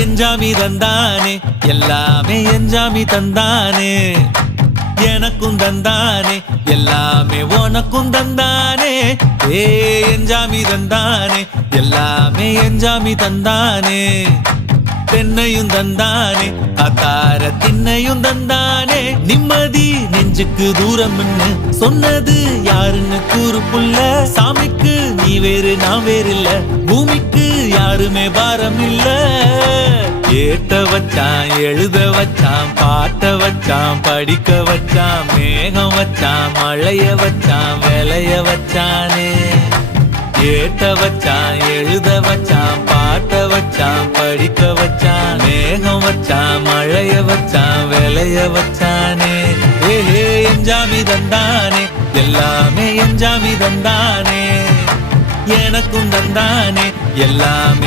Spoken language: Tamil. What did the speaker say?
எஞ்சாமி தந்தானே எல்லாமே எஞ்சாமி தந்தானே. எனக்கும் தந்தானே எல்லாமே உனக்கும் தந்தானே. ஏ எஞ்சாமி தந்தானே எல்லாமே எஞ்சாமி தந்தானே. தென்னையும் தந்தானே அத்தார திண்ணையும் தந்தானே. நிம்மதி நெஞ்சுக்கு தூரம் சொன்னது யாருன்னு கூறு புள்ள சாமிக்கு நீ வேறு நான் வேறு இல்ல பூமிக்கு யாருமே பாரம் இல்லை ஏத்த வச்சான் எழுத வச்சான் பாட்ட வச்சான் படிக்க வச்சான் மேகம் வச்சான் மழைய வச்சான் விளைய வச்சானே. ஏத்த வச்சான் எழுத வச்சான் பாட்ட வச்சான் படிக்க வச்சான் மேகம் வச்சான் மழைய வச்சான் விளைய வச்சானே. ஏஹே எஞ்சாமி தந்தானே எல்லாமே எஞ்சாமி தந்தானே எனக்கும் தந்தானே எல்லாமே